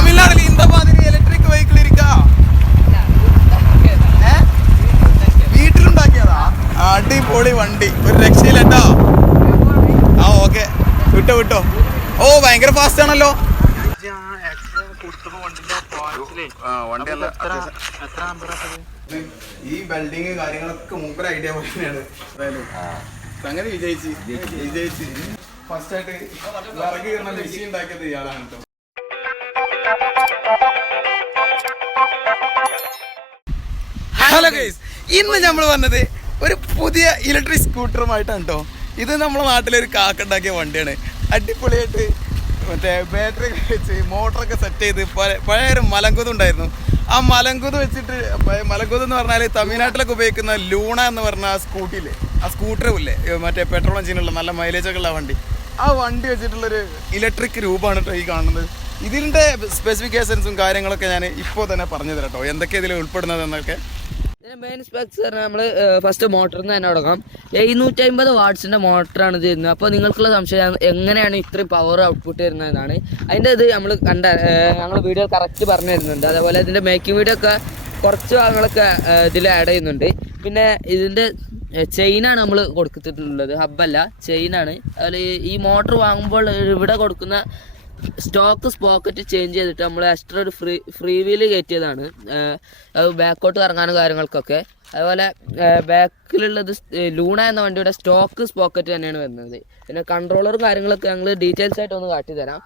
തമിഴ്നാട്ടിൽ ഇന്ത മാതിരി ഇലക്ട്രിക് വെഹിക്കിൾ ഇരിക്കാ വീട്ടിലുണ്ടാക്കിയതാ അടിപൊളി വണ്ടി ഒരു രക്ഷയില്ലട്ടോ ആ ഓക്കെ വിട്ടോ ഓ ഭയങ്കര ഫാസ്റ്റ് ആണല്ലോ ഈ ബിൽഡിങ് കാര്യങ്ങളൊക്കെ മൂപ്പർ ഐഡിയ പോലെയാണ് സംഗതി വിജയിച്ച് ഫസ്റ്റ് ആയിട്ട് വിറക് മെഷീൻ ഉണ്ടാക്കിയത് ഇയാളാണ് കേട്ടോ. ഹലോ ഗൈസ്, ഇന്ന് നമ്മൾ വന്നത് ഒരു പുതിയ ഇലക്ട്രിക് സ്കൂട്ടറുമായിട്ടാണ് കേട്ടോ. ഇത് നമ്മുടെ നാട്ടിലൊരു കാക്കുണ്ടാക്കിയ വണ്ടിയാണ്. അടിപൊളിയായിട്ട് മറ്റേ ബാറ്ററി വെച്ച് മോട്ടറൊക്കെ സെറ്റ് ചെയ്ത് പഴയൊരു മലങ്കുത് ഉണ്ടായിരുന്നു. ആ മലങ്കുത് വെച്ചിട്ട്, മലങ്കുത് എന്ന് പറഞ്ഞാൽ തമിഴ്നാട്ടിലൊക്കെ ഉപയോഗിക്കുന്ന ലൂണ എന്ന് പറഞ്ഞ ആ സ്കൂട്ടിയില്ലേ, ആ സ്കൂട്ടറും ഇല്ലേ മറ്റേ പെട്രോൾ എഞ്ചിനുള്ള നല്ല മൈലേജൊക്കെ ഉള്ള വണ്ടി, ആ വണ്ടി വെച്ചിട്ടുള്ളൊരു ഇലക്ട്രിക് രൂപമാണ് കേട്ടോ ഈ കാണുന്നത്. ഇതിൻ്റെ സ്പെസിഫിക്കേഷൻസും കാര്യങ്ങളൊക്കെ ഞാൻ ഇപ്പോൾ തന്നെ പറഞ്ഞു തരാം കേട്ടോ, എന്തൊക്കെ ഇതിൽ ഉൾപ്പെടുന്നത് എന്നൊക്കെ. മെയിൻ സ്പെക്സ് പറഞ്ഞാൽ നമ്മൾ ഫസ്റ്റ് മോട്ടറിൽ നിന്ന് തന്നെ തുടങ്ങാം. 750 വാട്ട്സിൻ്റെ മോട്ടറാണ് ഇത് വരുന്നത്. അപ്പോൾ നിങ്ങൾക്കുള്ള സംശയം എങ്ങനെയാണ് ഇത്രയും പവർ ഔട്ട്പുട്ട് വരുന്നതെന്നാണ്. അതിൻ്റെ ഇത് ഞങ്ങൾ വീഡിയോ കറക്റ്റ് പറഞ്ഞു തരുന്നുണ്ട്. അതേപോലെ ഇതിൻ്റെ മേക്കിംഗ് വീഡിയോ ഒക്കെ കുറച്ച് ഭാഗങ്ങളൊക്കെ ഇതിൽ ആഡ് ചെയ്യുന്നുണ്ട്. പിന്നെ ഇതിൻ്റെ ചെയിനാണ് നമ്മൾ കൊടുത്തിട്ടുള്ളത്, ഹബ്ബല്ല, ചെയിനാണ്. അതുപോലെ ഈ മോട്ടർ വാങ്ങുമ്പോൾ ഇവിടെ കൊടുക്കുന്ന സ്റ്റോക്ക് സ്പോക്കറ്റ് ചേഞ്ച് ചെയ്തിട്ട് നമ്മൾ എക്സ്ട്രാ ഒരു ഫ്രീ വീല് കയറ്റിയതാണ്, അത് ബാക്കോട്ട് കറങ്ങാനും കാര്യങ്ങൾക്കൊക്കെ. അതുപോലെ ബാക്കിലുള്ളത് ലൂണ എന്ന വണ്ടിയുടെ സ്റ്റോക്ക് സ്പോക്കറ്റ് തന്നെയാണ് വരുന്നത്. പിന്നെ കൺട്രോളറും കാര്യങ്ങളൊക്കെ ഞങ്ങൾ ഡീറ്റെയിൽസ് ആയിട്ട് ഒന്ന് കാട്ടിത്തരാം.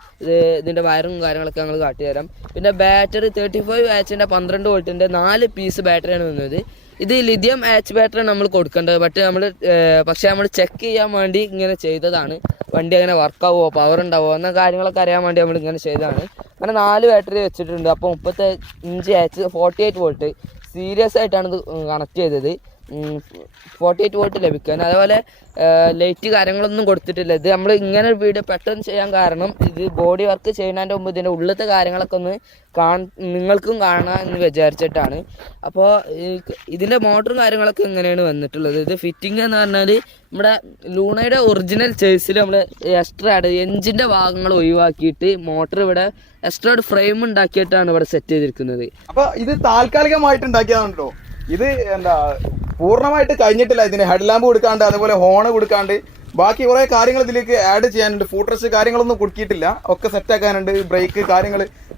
ഇതിൻ്റെ വയറും കാര്യങ്ങളൊക്കെ ഞങ്ങൾ കാട്ടിത്തരാം. പിന്നെ ബാറ്ററി 35 വാച്ചിൻ്റെ 12 വോൾട്ടിൻ്റെ 4 പീസ് ബാറ്ററിയാണ് വരുന്നത്. ഇത് ലിഥിയം എച്ച് ബാറ്ററിയാണ് നമ്മൾ കൊടുക്കേണ്ടത്. പക്ഷേ നമ്മൾ ചെക്ക് ചെയ്യാൻ വേണ്ടി ഇങ്ങനെ ചെയ്തതാണ്. വണ്ടി അങ്ങനെ വർക്കാവുമോ പവർ ഉണ്ടാവുമോ എന്ന കാര്യങ്ങളൊക്കെ അറിയാൻ വേണ്ടി നമ്മൾ ഇങ്ങനെ ചെയ്തതാണ്. അങ്ങനെ 4 ബാറ്ററി വെച്ചിട്ടുണ്ട്. അപ്പോൾ 35 എച്ച് 48 വോൾട്ട് സീരിയസ് ആയിട്ടാണ് ഇത് കണക്ട് ചെയ്തത്. 48 വോൾട്ട് ലഭിക്കാൻ. അതേപോലെ ലൈറ്റ് കാര്യങ്ങളൊന്നും കൊടുത്തിട്ടില്ല. ഇത് നമ്മൾ ഇങ്ങനെ ഒരു വീഡിയോ പെട്ടെന്ന് ചെയ്യാൻ കാരണം ഇത് ബോഡി വർക്ക് ചെയ്യുന്നതിൻ്റെ മുമ്പ് ഇതിൻ്റെ ഉള്ളിലത്തെ കാര്യങ്ങളൊക്കെ ഒന്ന് നിങ്ങൾക്കും കാണാം എന്ന് വിചാരിച്ചിട്ടാണ്. അപ്പോൾ ഇതിൻ്റെ മോട്ടറും കാര്യങ്ങളൊക്കെ എങ്ങനെയാണ് വന്നിട്ടുള്ളത്. ഇത് ഫിറ്റിംഗ് എന്ന് പറഞ്ഞാൽ നമ്മുടെ ലൂണയുടെ ഒറിജിനൽ ചേസിൽ നമ്മൾ എക്സ്ട്രാ എഞ്ചിൻ്റെ ഭാഗങ്ങൾ ഒഴിവാക്കിയിട്ട് മോട്ടർ ഇവിടെ എക്സ്ട്രാ ഒരു ഫ്രെയിം ഉണ്ടാക്കിയിട്ടാണ് ഇവിടെ സെറ്റ് ചെയ്തിരിക്കുന്നത്. അപ്പോൾ ഇത് താൽക്കാലികമായിട്ട് ഉണ്ടാക്കിയതാണ് കേട്ടോ. ഇത് എന്താ പൂർണ്ണമായിട്ട് കഴിഞ്ഞിട്ടില്ല. ഇതിന് ഹെഡ് ലാമ്പ് കൊടുക്കാണ്ട്, അതുപോലെ ഹോണ് കൊടുക്കാണ്ട്, ബാക്കി കുറേ കാര്യങ്ങൾ ഇതിലേക്ക് ആഡ് ചെയ്യാനുണ്ട്. ഫൂട്രസ് കാര്യങ്ങളൊന്നും കൊടുക്കിയിട്ടില്ല, ഒക്കെ സെറ്റാക്കാനുണ്ട്.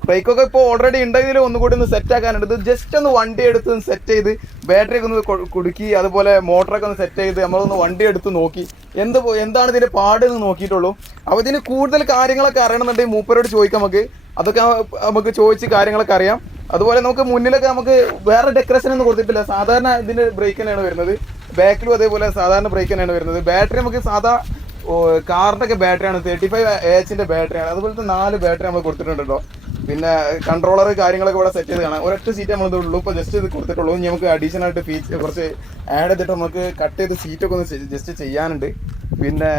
ബ്രേക്കൊക്കെ ഇപ്പോൾ ഓൾറെഡി ഉണ്ടെങ്കിൽ ഒന്നുകൂടി ഒന്ന് സെറ്റാക്കാനുണ്ട്. ഇത് ജസ്റ്റ് ഒന്ന് വണ്ടി എടുത്ത് സെറ്റ് ചെയ്ത് ബാറ്ററിയൊക്കെ ഒന്ന് കുടുക്കി, അതുപോലെ മോട്ടറൊക്കെ ഒന്ന് സെറ്റ് ചെയ്ത് നമ്മളൊന്ന് വണ്ടി എടുത്ത് നോക്കി എന്താണ് ഇതിൻ്റെ പാടെന്ന് നോക്കിയിട്ടുള്ളൂ. അപ്പോൾ ഇതിന് കൂടുതൽ കാര്യങ്ങളൊക്കെ അറിയണമെന്നുണ്ടെങ്കിൽ മൂപ്പരോട് ചോദിക്കാം. അതൊക്കെ നമുക്ക് ചോദിച്ച് കാര്യങ്ങളൊക്കെ അറിയാം. അതുപോലെ നമുക്ക് മുന്നിലൊക്കെ നമുക്ക് വേറെ ഡെക്കറേഷൻ ഒന്നും കൊടുത്തിട്ടില്ല. സാധാരണ ഇതിൻ്റെ ബ്രേക്ക് തന്നെയാണ് വരുന്നത്. ബാക്കിലും അതേപോലെ സാധാരണ ബ്രേക്ക് തന്നെയാണ് വരുന്നത്. ബാറ്ററി നമുക്ക് സാധാ കാറിൻ്റെ ഒക്കെ ബാറ്ററിയാണ്, 35 AHൻ്റെ ബാറ്ററിയാണ്. അതുപോലത്തെ 4 ബാറ്ററി നമ്മൾ കൊടുത്തിട്ടുണ്ട് കേട്ടോ. പിന്നെ കൺട്രോളർ കാര്യങ്ങളൊക്കെ ഇവിടെ സെറ്റ് ചെയ്ത് കാണാം. ഒരൊറ്റ സീറ്റ് നമ്മൾ ഉള്ളൂ, ഇപ്പോൾ ജസ്റ്റ് ഇത് കൊടുത്തിട്ടുള്ളൂ. ഇനി നമുക്ക് അഡീഷണൽ ആയിട്ട് ഫീച്ചർ കുറച്ച് ആഡ് ചെയ്തിട്ട് നമുക്ക് കട്ട് ചെയ്ത് സീറ്റൊക്കെ ഒന്ന് ജസ്റ്റ് ചെയ്യാനുണ്ട്. പിന്നെ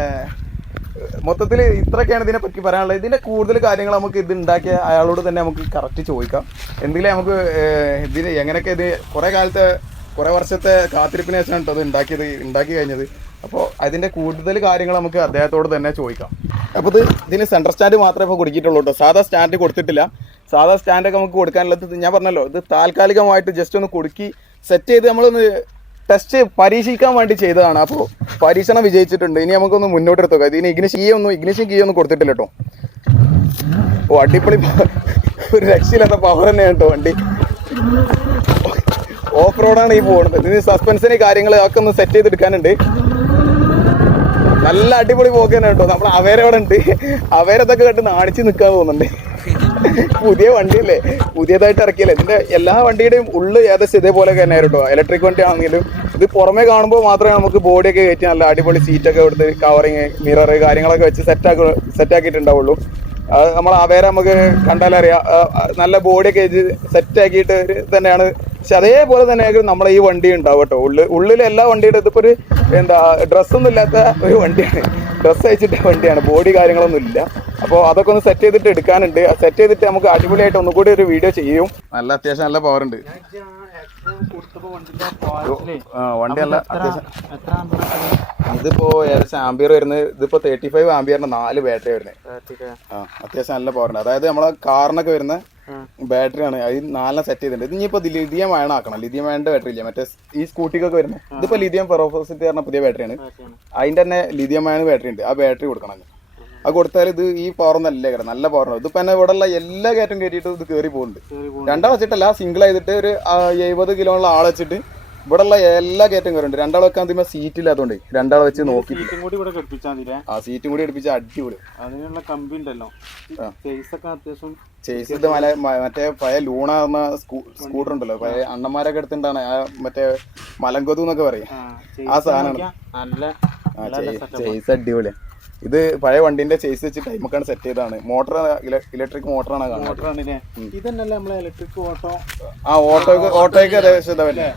മൊത്തത്തിൽ ഇത്രയൊക്കെയാണ് ഇതിനെ പറ്റി പറയാനുള്ളത്. ഇതിൻ്റെ കൂടുതൽ കാര്യങ്ങൾ നമുക്ക് ഇത് ഉണ്ടാക്കിയ അയാളോട് തന്നെ നമുക്ക് കറക്റ്റ് ചോദിക്കാം. എന്തെങ്കിലും നമുക്ക് ഇതിന് എങ്ങനെയൊക്കെ ഇത് കുറേ വർഷത്തെ കാത്തിരിപ്പിന് ശേഷമാണ് കേട്ടോ അത് ഉണ്ടാക്കി കഴിഞ്ഞത്. അപ്പോൾ അതിൻ്റെ കൂടുതൽ കാര്യങ്ങൾ നമുക്ക് അദ്ദേഹത്തോട് തന്നെ ചോദിക്കാം. അപ്പോൾ ഇതിന് സെൻട്രൽ സ്റ്റാൻഡ് മാത്രമേ ഇപ്പോൾ കൊടുക്കിയിട്ടുള്ളൂ കേട്ടോ. സാധാ സ്റ്റാൻഡ് കൊടുത്തിട്ടില്ല. സാധാ സ്റ്റാൻഡൊക്കെ നമുക്ക് കൊടുക്കാനുള്ളത് ഞാൻ പറഞ്ഞല്ലോ, ഇത് താൽക്കാലികമായിട്ട് ജസ്റ്റ് ഒന്ന് കൊടുക്കി സെറ്റ് ചെയ്ത് നമ്മളൊന്ന് ടെസ്റ്റ് പരീക്ഷിക്കാൻ വേണ്ടി ചെയ്തതാണ്. അപ്പോൾ പരീക്ഷണം വിജയിച്ചിട്ടുണ്ട്. ഇനി നമുക്കൊന്ന് മുന്നോട്ട് എടുത്തു നോക്കാം. ഇതിന് ഇഗ്നിഷൻ കീ ഒന്നും കൊടുത്തിട്ടില്ല കേട്ടോ. ഓ അടിപൊളി, ഒരു രക്ഷയില്ലാത്ത പവർ തന്നെയാണ് കേട്ടോ വണ്ടി. ഓഫ് റോഡാണ് ഈ പോകുന്നത്. ഇതിന് സസ്പെൻഷന് കാര്യങ്ങൾ ഒക്കെ ഒന്ന് സെറ്റ് ചെയ്തെടുക്കാനുണ്ട്. നല്ല അടിപൊളി പോക്ക് തന്നെ കേട്ടോ. നമ്മൾ അവരവിടെ ഉണ്ട്, അവരതൊക്കെ കണ്ട് നാണിച്ച് നിൽക്കാൻ പോകുന്നുണ്ട്. പുതിയ വണ്ടിയല്ലേ, പുതിയതായിട്ട് ഇറക്കിയല്ലേ. ഇതിൻ്റെ എല്ലാ വണ്ടിയുടെയും ഉള്ളു ഏകദേശം ഇതേപോലെ തന്നെ കേട്ടോ. ഇലക്ട്രിക് വണ്ടി ആണെങ്കിലും ഇത് പുറമേ കാണുമ്പോൾ മാത്രമേ നമുക്ക് ബോഡിയൊക്കെ കയറ്റി നല്ല അടിപൊളി സീറ്റൊക്കെ എടുത്ത് കവറിങ് മിറർ കാര്യങ്ങളൊക്കെ വെച്ച് സെറ്റാക്കിയിട്ടുണ്ടാവുള്ളൂ. അത് നമ്മൾ അവരെ നമുക്ക് കണ്ടാലറിയാം, നല്ല ബോഡിയൊക്കെ സെറ്റാക്കിയിട്ട് തന്നെയാണ്. പക്ഷെ അതേപോലെ തന്നെ നമ്മളെ ഈ വണ്ടി ഉണ്ടാവും കേട്ടോ. ഉള്ളിൽ എല്ലാ വണ്ടിയുടെ ഇതിപ്പോൾ ഒരു ഡ്രസ്സൊന്നും ഇല്ലാത്ത ഒരു വണ്ടിയാണ്, ഡ്രസ്സ് അയച്ചിട്ട വണ്ടിയാണ്, ബോഡി കാര്യങ്ങളൊന്നും ഇല്ല. അപ്പോൾ അതൊക്കെ ഒന്ന് സെറ്റ് ചെയ്തിട്ട് എടുക്കാനുണ്ട്. സെറ്റ് ചെയ്തിട്ട് നമുക്ക് അടിപൊളിയായിട്ട് ഒന്നുകൂടി ഒരു വീഡിയോ ചെയ്യും. നല്ല അത്യാവശ്യം നല്ല പവർ ഉണ്ട് വണ്ടി. നല്ല അത്യാവശ്യം ഇതിപ്പോ ഏകദേശം ആംബിയർ വരുന്നത്, ഇതിപ്പോ 35 ആംബിയറിന്റെ 4 ബാറ്ററി വരുന്നത്. അത്യാവശ്യം നല്ല പവർ ഉണ്ട്. അതായത് നമ്മളെ കാറിനൊക്കെ വരുന്ന ബാറ്ററി ആണ് അത് 4 സെറ്റ് ചെയ്തിട്ടുണ്ട്. ഇത് ഇനിയിപ്പോൾ ലിഥിയം അയൺ ആക്കണം. ലിഥിയം അയണിന്റെ ബാറ്ററി ഇല്ല, മറ്റേ ഈ സ്കൂട്ടിക്കൊക്കെ വരുന്നത്. ഇതിപ്പോൾ ലിഥിയം പെറോഫോസിറ്റി പറഞ്ഞ പുതിയ ബാറ്ററിയാണ്. അതിന്റെ തന്നെ ലിഥിയം അയൺ ബാറ്ററി ഉണ്ട്. ആ ബാറ്ററി കൊടുക്കണം. അത് കൊടുത്താൽ ഇത് ഈ പവറൊന്നും അല്ലേ കയറാം, നല്ല പവറാണ്. ഇതിപ്പോൾ തന്നെ ഇവിടെ ഉള്ള എല്ലാ കയറ്റും കയറ്റിയിട്ട് ഇത് കയറി പോകുന്നുണ്ട്. രണ്ടാൾ വെച്ചിട്ടല്ല, സിംഗിൾ ചെയ്തിട്ട് ഒരു 70 കിലോ ഉള്ള ആൾ വെച്ചിട്ട് ഇവിടെ ഉള്ള എല്ലാ കയറ്റും കയറുന്നുണ്ട്. രണ്ടാൾ വെക്കാൻ തീരുമാനം സീറ്റ് ഇല്ലാത്തതുകൊണ്ട് രണ്ടാൾ വെച്ച് നോക്കി ആ സീറ്റും കൂടി എടുപ്പിച്ചാൽ അടിപൊളി. അതിനുള്ള കമ്പി ഉണ്ടല്ലോ, ചേസ് ഇത് മറ്റേ പഴയ ലൂണ എന്ന സ്കൂട്ടർ ഉണ്ടല്ലോ, പഴയ അണ്ണന്മാരൊക്കെ എടുത്തിട്ടാണ് ആ മറ്റേ മലങ്കൊതു എന്നൊക്കെ പറയും, ആ സാധനമാണ്. ചേസ് അടിപൊളിയാ. ഇത് പഴയ വണ്ടിന്റെ ചേസ് വെച്ച് ടൈമൊക്കെയാണ് സെറ്റ് ചെയ്തതാണ്. മോട്ടർ ഇലക്ട്രിക് മോട്ടറാണ് കാണുന്നത്. ആ ഓട്ടോയ്ക്ക് ഏകദേശം ഇതാ വരുന്നത്.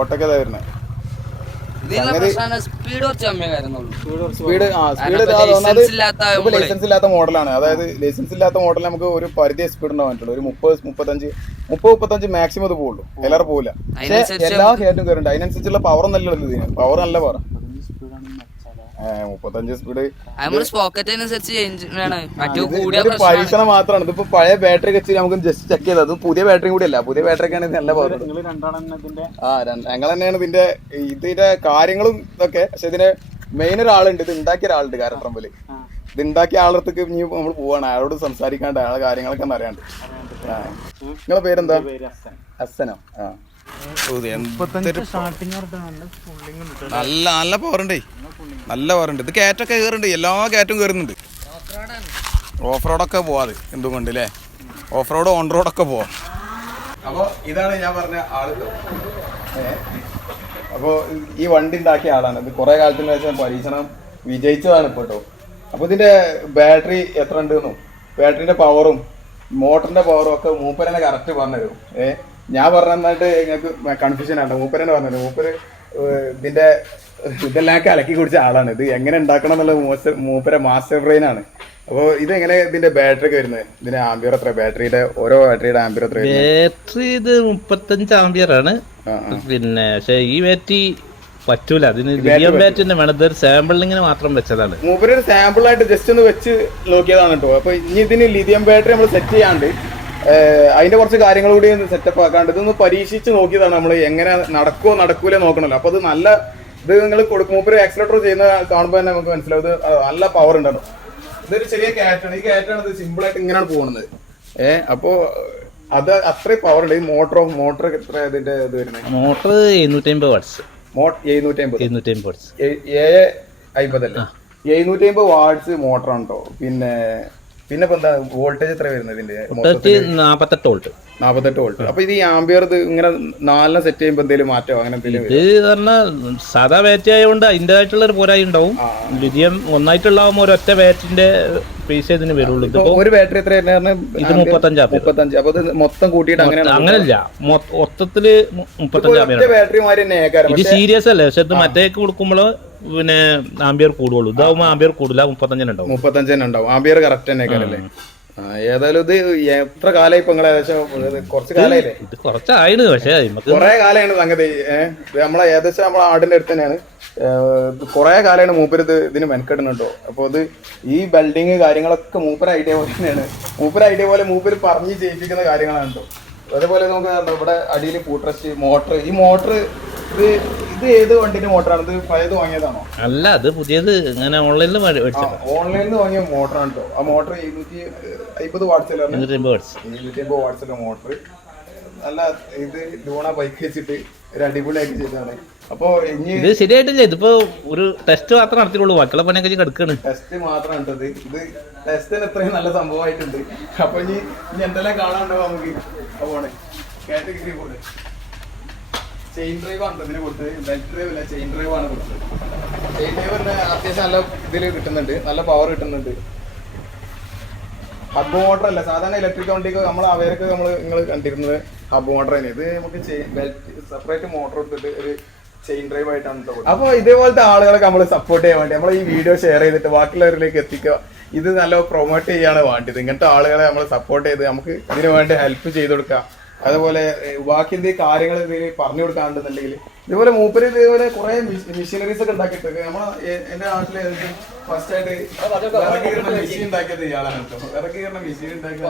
ഓട്ടോയ്ക്ക് ഇതാ വരുന്നത്. സ്പീഡ് ലൈസൻസ് ഇല്ലാത്ത മോഡലാണ്. അതായത് ലൈസൻസ് ഇല്ലാത്ത മോഡൽ നമുക്ക് ഒരു പരിധി സ്പീഡ് ഉണ്ടാവാൻ പറ്റുള്ളൂ. ഒരു 30-35 മാക്സിമം ഇത് പോകുള്ളൂ, എല്ലാവരും പോകില്ല. പക്ഷേ എല്ലാ കയറ്റും കയറുന്നുണ്ട്. അതിനനുസരിച്ചുള്ള പവർ നല്ല ഇതിന്, പവർ നല്ല പവർ. 35 സ്പീഡ് പരീക്ഷണം മാത്രമാണ്. ഇതിപ്പോ പഴയ ബാറ്ററി വെച്ച് നമുക്ക് ജസ്റ്റ് ചെക്ക് ചെയ്തത്. അത് പുതിയ ബാറ്ററി കൂടി അല്ല, പുതിയ ബാറ്ററി ആണ് നല്ല പവർ. ഞങ്ങൾ തന്നെയാണ് ഇതിന്റെ കാര്യങ്ങളും ഇതൊക്കെ. പക്ഷെ ഇതിന് മെയിൻ ഒരാളുണ്ട്, ഇത് ഉണ്ടാക്കിയ ഒരാളുണ്ട് കാരട്രമ്പില്. ഇത് ഉണ്ടാക്കിയ ആളടുത്തേക്ക് ഇനി നമ്മൾ പോവാണ്, അയാളോട് സംസാരിക്കാണ്ട് അയാളെ കാര്യങ്ങളൊക്കെ ഒന്ന് അറിയാണ്ട്. നിങ്ങളെ പേരെന്താ? അസനോ? നല്ല പവറുണ്ടേ, നല്ല പവറുണ്ട്. ഇത് കയറ്റൊക്കെ കയറുന്നുണ്ട്, എല്ലാ കയറ്റും കയറുന്നുണ്ട്. ഓഫ് റോഡൊക്കെ പോവാത് എന്തുകൊണ്ട് അല്ലേ, ഓഫ് റോഡ് ഓൺ റോഡൊക്കെ പോവാം. അപ്പോൾ ഇതാണ് ഞാൻ പറഞ്ഞ ആള്. അപ്പോൾ ഈ വണ്ടി ഉണ്ടാക്കിയ ആളാണ്. ഇത് കുറെ കാലത്തിന് ശേഷം പരീക്ഷണം വിജയിച്ചതാണ് ഇപ്പോൾ കേട്ടോ. അപ്പോൾ ഇതിന്റെ ബാറ്ററി എത്ര ഉണ്ടെന്നും ബാറ്ററിന്റെ പവറും മോട്ടറിന്റെ പവറും ഒക്കെ മൂപ്പരനെ കറക്റ്റ് പറഞ്ഞുതരും. ഞാൻ പറഞ്ഞിട്ട് നിങ്ങൾക്ക് കൺഫ്യൂഷൻ ആണ്. മൂപ്പരനെ പറഞ്ഞത്, ഇതെല്ലാം കലക്കി കുടിച്ച ആളാണ്. ഇത് എങ്ങനെ ഉണ്ടാക്കണം എന്നുള്ള മൂപ്പര മാസ്റ്റർ ബ്രെയിൻ ആണ്. അപ്പോൾ ഇതെങ്ങനെ ഇതിന്റെ ബാറ്ററി ഒക്കെ വരുന്നത്? ഇതിന്റെ ആംബിയർ എത്ര? ബാറ്ററിയുടെ ഓരോ ബാറ്ററിയുടെ ആംബിയർ എത്ര? ബാറ്ററി ഇത് 35 ആംബിയർ ആണ്. പിന്നെ പക്ഷേ ഈ ബാറ്ററി പറ്റൂല, അതിന് ലിഥിയം ബാറ്ററി വേണം. ഇതൊരു സാമ്പിളിങ്ങനെ മാത്രം വെച്ചതാണ്. മൂപ്പര് ഒരു സാമ്പിൾ ആയിട്ട് ജസ്റ്റ് ഒന്ന് വെച്ച് നോക്കിയതാണ് കേട്ടോ. അപ്പൊ ഇനി ഇതിന് ലിഥിയം ബാറ്ററി നമ്മൾ സെറ്റ് ചെയ്യാണ്ട് അതിന്റെ കുറച്ച് കാര്യങ്ങൾ കൂടി സെറ്റപ്പ് ആക്കാണ്ട് ഇതൊന്ന് പരീക്ഷിച്ച് നോക്കിയതാണ് നമ്മൾ. എങ്ങനെ നടക്കൂലേ നോക്കണല്ലോ. അപ്പൊ അത് നല്ല ഇത് നിങ്ങൾ മൂപ്പര് ആക്സിലേറ്റർ ചെയ്യുന്ന കാണുമ്പോൾ തന്നെ നമുക്ക് മനസ്സിലാവും ഇത് നല്ല പവർ ഉണ്ടല്ലോ. ഇതൊരു ചെറിയ ക്യാറ്റാണ്. ഈ ക്യാറ്റാണ് ഇത് സിമ്പിൾ ആയിട്ട് ഇങ്ങനെയാണ് പോകുന്നത്. അപ്പോ അത് അത്രയും പവർ ഉണ്ട്. ഈ മോട്ടർ എത്ര ഇതിന്റെ ഇത് വരുന്നത്? Motor 750 watts. 750 വാട്ട്സ് 750 അല്ലേ? 750 വാട്ട്സ് മോട്ടറാണ് കേട്ടോ. പിന്നെ ഇപ്പൊ എന്താ വോൾട്ടേജ് എത്ര വരുന്നത് ഇതിന്റെ? 48 വോൾട്ട്. 48 വോൾട്ട്. അപ്പൊ ഇത് ഈ ആംബിയർ ഇത് ഇങ്ങനെ 4 സെറ്റ് ചെയ്യുമ്പോൾ എന്തെങ്കിലും മാറ്റോ അങ്ങനെ എന്തെങ്കിലും? ഇത് പറഞ്ഞാൽ സാധാ ബാറ്ററി ആയതുകൊണ്ട് അതിൻ്റെതായിട്ടുള്ള ഒരു പോരായി ഉണ്ടാവും. ലിഥിയം ഒന്നായിട്ടുള്ളാവുമ്പോൾ ഒരൊറ്റ ബാറ്ററിന്റെ പൈസ ഇതിന് വരുള്ളൂ. ഒരു ബാറ്ററി എത്ര? ഇത് 35. അപ്പൊ ഇത് മൊത്തം കൂട്ടിയിട്ട് അങ്ങനല്ല, മൊത്തത്തില് 35 ബാറ്ററിമാര് തന്നെ. ഇത് സീരിയസ് അല്ലേ, പക്ഷെ ഇത് മറ്റേക്ക് കൊടുക്കുമ്പോൾ പിന്നെ ആംബിയർ കൂടുള്ളൂ. ഇതാവുമ്പോ ആംബിയർ കൂടില്ല, 35 ഉണ്ടാവും. ആംബിയർ കറക്റ്റ് തന്നെ അല്ലേ? ഏതായാലും ഇത് എത്ര കാലമായി ഇപ്പൊ നിങ്ങൾ? ഏകദേശം കുറച്ച് കാലമായില്ലേ? ഇത് കുറച്ചായിരുന്നു, പക്ഷേ കുറെ കാലമാണ് സംഗതി. നമ്മളെ ഏകദേശം നമ്മളെ ആടിന്റെ അടുത്ത് തന്നെയാണ്. കുറെ കാലമാണ് മൂപ്പര് ഇതിന് മെനക്കെടുന്നുണ്ടോ. അപ്പൊ ഇത് ഈ ബിൽഡിങ് കാര്യങ്ങളൊക്കെ മൂപ്പര ഐഡിയ പോലെ തന്നെയാണ്. മൂപ്പര് പറഞ്ഞ് ചെയ്യിപ്പിക്കുന്ന കാര്യങ്ങളാണ് കേട്ടോ. അതേപോലെ നമുക്ക് ഇവിടെ അടിയിൽ ഫൂട്രസ്റ്റ് മോട്ടർ. ഈ മോട്ടർ ഇത് ഏത് വണ്ടിന്റെ മോട്ടറാണ്? ഇത് പഴയത് വാങ്ങിയതാണോ? അല്ല, അത് പുതിയത് ഇങ്ങനെ ഓൺലൈനിൽ വാങ്ങിയ മോട്ടറാണ് കേട്ടോ. ആ മോട്ടർ 250 വാട്ട്സിലാണ്. 250 വാട്ട്സിലെ മോട്ടർ. നല്ല ഇത് ലൂണ ബൈക്ക് വെച്ചിട്ട് ഒരു അടിപൊളിയാക്കി ചെയ്തതാണ്. അപ്പൊ ഇത് ശരിയായിട്ടില്ല. ഇതിപ്പോ ഒരു ടെസ്റ്റ് മാത്രം നടത്തിയുള്ളൂ, ബാക്കിയുള്ള പണിയൊക്കെ കിടക്കാണ്. ടെസ്റ്റ് മാത്രമാണ് കേട്ടത്. ഇത് ടെസ്റ്റിന് എത്രയും നല്ല സംഭവമായിട്ടുണ്ട്. അപ്പൊ ഇനി എന്തെല്ലാം കാണാനുണ്ടാവും നമുക്ക്. പോണേ കാറ്റഗറി പോലെ ചെയിൻ ഡ്രൈവ് ആണ് ഇതിന് കൊടുത്തത്. ബെൽറ്റ് ഡ്രൈവ് അല്ല, ചെയിൻ ഡ്രൈവ് ആണ് കൊടുത്തത്. ചെയിൻ ഡ്രൈവറിന് അത്യാവശ്യം നല്ല ഇതിൽ കിട്ടുന്നുണ്ട്, നല്ല പവർ കിട്ടുന്നുണ്ട്. ഹബ് മോട്ടർ അല്ല, സാധാരണ ഇലക്ട്രിക് വണ്ടിക്ക് അവരൊക്കെ നിങ്ങൾ കണ്ടിരുന്നത് ഹബ് മോട്ടർ തന്നെ. ഇത് നമുക്ക് ബെൽറ്റ് സെപ്പറേറ്റ് മോട്ടർ എടുത്തിട്ട് ഒരു ചെയിൻ ഡ്രൈവ് ആയിട്ടാണ്. അപ്പോൾ ഇതേപോലത്തെ ആളുകളൊക്കെ നമ്മൾ സപ്പോർട്ട് ചെയ്യാൻ വേണ്ടി നമ്മൾ ഈ വീഡിയോ ഷെയർ ചെയ്തിട്ട് ബാക്കിയുള്ളവരിലേക്ക് എത്തിക്കുക. ഇത് നല്ല പ്രൊമോട്ട് ചെയ്യാണ് വേണ്ടത്. ഇങ്ങനത്തെ ആളുകളെ നമ്മൾ സപ്പോർട്ട് ചെയ്ത് നമുക്ക് ഇതിനു വേണ്ടി ഹെൽപ്പ് ചെയ്ത് കൊടുക്കുക. അതുപോലെ ബാക്കി എന്തെങ്കിലും കാര്യങ്ങൾ എന്തെങ്കിലും പറഞ്ഞു കൊടുക്കാനുണ്ടെന്നുണ്ടെങ്കിൽ ഇതുപോലെ മൂപ്പര് ഇതേപോലെ കുറെ മെഷീനറീസ് ഒക്കെ ഉണ്ടാക്കിയിട്ടുണ്ട്. എന്റെ നാട്ടില് ഫസ്റ്റ് ആയിട്ട് മെഷീൻ ഉണ്ടാക്കിയത് ഇയാളാണ് കേട്ടോ. ഇറക്കിയിരുന്ന മെഷീൻ ഉണ്ടാക്കിയത്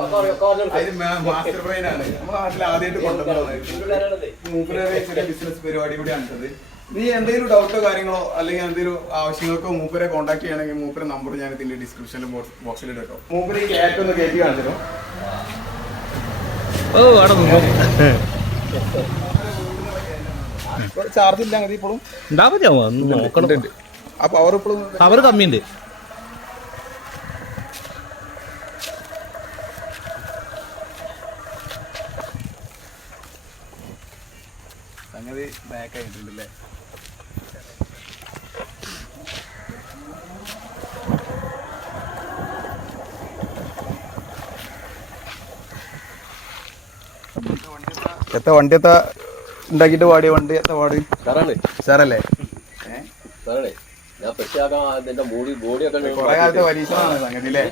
അതിന് മാസ്റ്റർ ബ്രെയിൻ ആണ്. നമ്മുടെ നാട്ടിൽ ആദ്യമായിട്ട് കൊണ്ടുവന്നത് മൂപ്പര് ചെറിയ ബിസിനസ് പരിപാടി കൂടി ആണിട്ടത്. നീ എന്തെങ്കിലും ഡൗട്ടോ കാര്യങ്ങളോ അല്ലെങ്കിൽ എന്തെങ്കിലും ആവശ്യങ്ങൾക്കോ മൂപ്പരെ കോൺടാക്ട് ചെയ്യണമെങ്കിൽ മൂപ്പരെ നമ്പർ ഞാൻ ഇതിന്റെ ഡിസ്ക്രിപ്ഷനിൽ ബോക്സിൽ ഇട്ടോ. മൂപ്പര് ഈ ക്യാറ്റ് ഒന്ന് കയറ്റി കാണിച്ചോ. ചാർജ് ഇല്ല അങ്ങനെ ഇപ്പോഴും നോക്കണം. ആ പവർ ഇപ്പോഴും പവർ കമ്മിയുണ്ട്. സംഗതി ബാക്ക് ആയിട്ടുണ്ടല്ലേ. വണ്ടിയത്തെ ഉണ്ടാക്കിട്ട് പാടിയ വണ്ടി എത്ര പാടി സാറല്ലേ? കൊറേ കാലത്തെ പരീക്ഷണമാണ് സംഗതിയിലെ.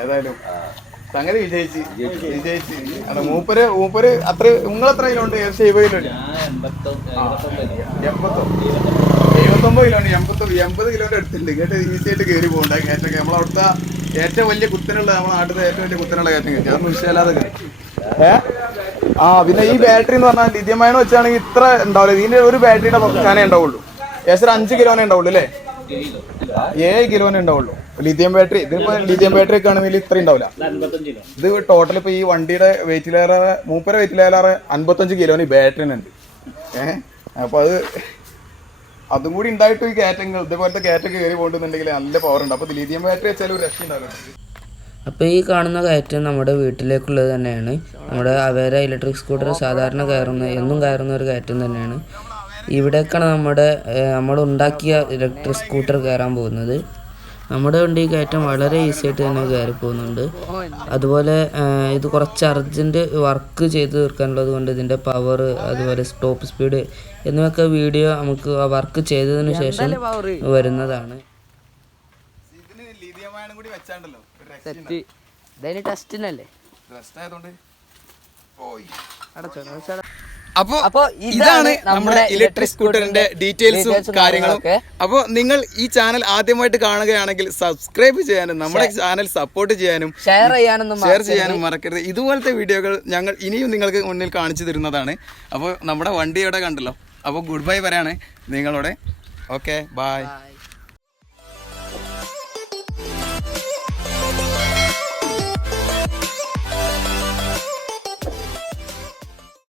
ഏതായാലും സംഗതി വിജയിച്ച് അല്ല മൂപ്പര് അത്ര നിങ്ങളെത്ര കിലോ ഉണ്ട്? ഏകദേശം 70 കിലോ. 79 കിലോ ഉണ്ട്. 80 കിലോന്റെ അടുത്തുണ്ട്. കേട്ട് ഈസി ആയിട്ട് കയറി പോകണ്ട കയറ്റൊക്കെ. നമ്മളവിടുത്തെ ഏറ്റവും വലിയ കുത്തനുള്ള നമ്മുടെ നാട്ടിലെ ഏറ്റവും വലിയ കുത്തനുള്ള കയറ്റം കയറ്റി അതൊന്നും വിഷയമല്ലാതെ പിന്നെ ഈ ബാറ്ററി എന്ന് പറഞ്ഞാൽ ലിഥിയം അയൺ വെച്ചാണെങ്കിൽ ഇത്ര ഉണ്ടാവില്ല. ഇതിന്റെ ഒരു ബാറ്ററിയുടെ സാധനമേ ഉണ്ടാവുള്ളൂ. ഏകദേശം 5 കിലോനെ ഉണ്ടാവുള്ളൂ അല്ലേ? 7 കിലോനെ ഉണ്ടാവുള്ളൂ ലിഥിയം ബാറ്ററി. ഇതിപ്പോ ലിഥിയം ബാറ്ററി ഒക്കെ ആണെങ്കിൽ ഇത്ര ഉണ്ടാവില്ല. ഇത് ടോട്ടൽ ഇപ്പൊ ഈ വണ്ടിയുടെ വെയിറ്റിലേറെ മൂപ്പര വെയിറ്റിലേറെ 55 കിലോന് ബാറ്ററി ഉണ്ട്. അപ്പൊ അതും കൂടി ഉണ്ടായിട്ട് ഈ കയറ്റങ്ങൾ ഇതേപോലത്തെ കയറ്റൊക്കെ കയറി പോയിട്ടുണ്ടെങ്കിൽ നല്ല പവർ ഉണ്ട്. അപ്പൊ ലിഥിയം ബാറ്ററി വെച്ചാലും ഒരു രക്ഷ ഉണ്ടാവില്ല. അപ്പോൾ ഈ കാണുന്ന കയറ്റം നമ്മുടെ വീട്ടിലേക്കുള്ളത് തന്നെയാണ്. നമ്മുടെ അവേര ഇലക്ട്രിക് സ്കൂട്ടർ സാധാരണ എന്നും കയറുന്ന ഒരു കയറ്റം തന്നെയാണ്. ഇവിടേക്കാണ് നമ്മളുണ്ടാക്കിയ ഇലക്ട്രിക് സ്കൂട്ടർ കയറാൻ പോകുന്നത്. നമ്മുടെ വണ്ടി കയറ്റം വളരെ ഈസി ആയിട്ട് തന്നെ കയറി പോകുന്നുണ്ട്. അതുപോലെ ഇത് കുറച്ച് അർജൻറ്റ് വർക്ക് ചെയ്ത് തീർക്കാനുള്ളത് കൊണ്ട് ഇതിൻ്റെ പവർ അതുപോലെ ടോപ്പ് സ്പീഡ് എന്നിവയൊക്കെ വീഡിയോ നമുക്ക് ആ വർക്ക് ചെയ്തതിന് ശേഷം വരുന്നതാണ്. അപ്പൊ ഇതാണ് നമ്മുടെ ഇലക്ട്രിക് സ്കൂട്ടറിന്റെ ഡീറ്റെയിൽസും കാര്യങ്ങളും. അപ്പൊ നിങ്ങൾ ഈ ചാനൽ ആദ്യമായിട്ട് കാണുകയാണെങ്കിൽ സബ്സ്ക്രൈബ് ചെയ്യാനും നമ്മുടെ ചാനൽ സപ്പോർട്ട് ചെയ്യാനും ഷെയർ ചെയ്യാനും മറക്കരുത്. ഇതുപോലത്തെ വീഡിയോകൾ ഞങ്ങൾ ഇനിയും നിങ്ങൾക്ക് മുന്നിൽ കാണിച്ചു തരുന്നതാണ്. അപ്പോൾ നമ്മുടെ വണ്ടി ഇവിടെ കണ്ടല്ലോ. അപ്പോൾ ഗുഡ് ബൈ പറയാണ് നിങ്ങളോടെ. Okay bye.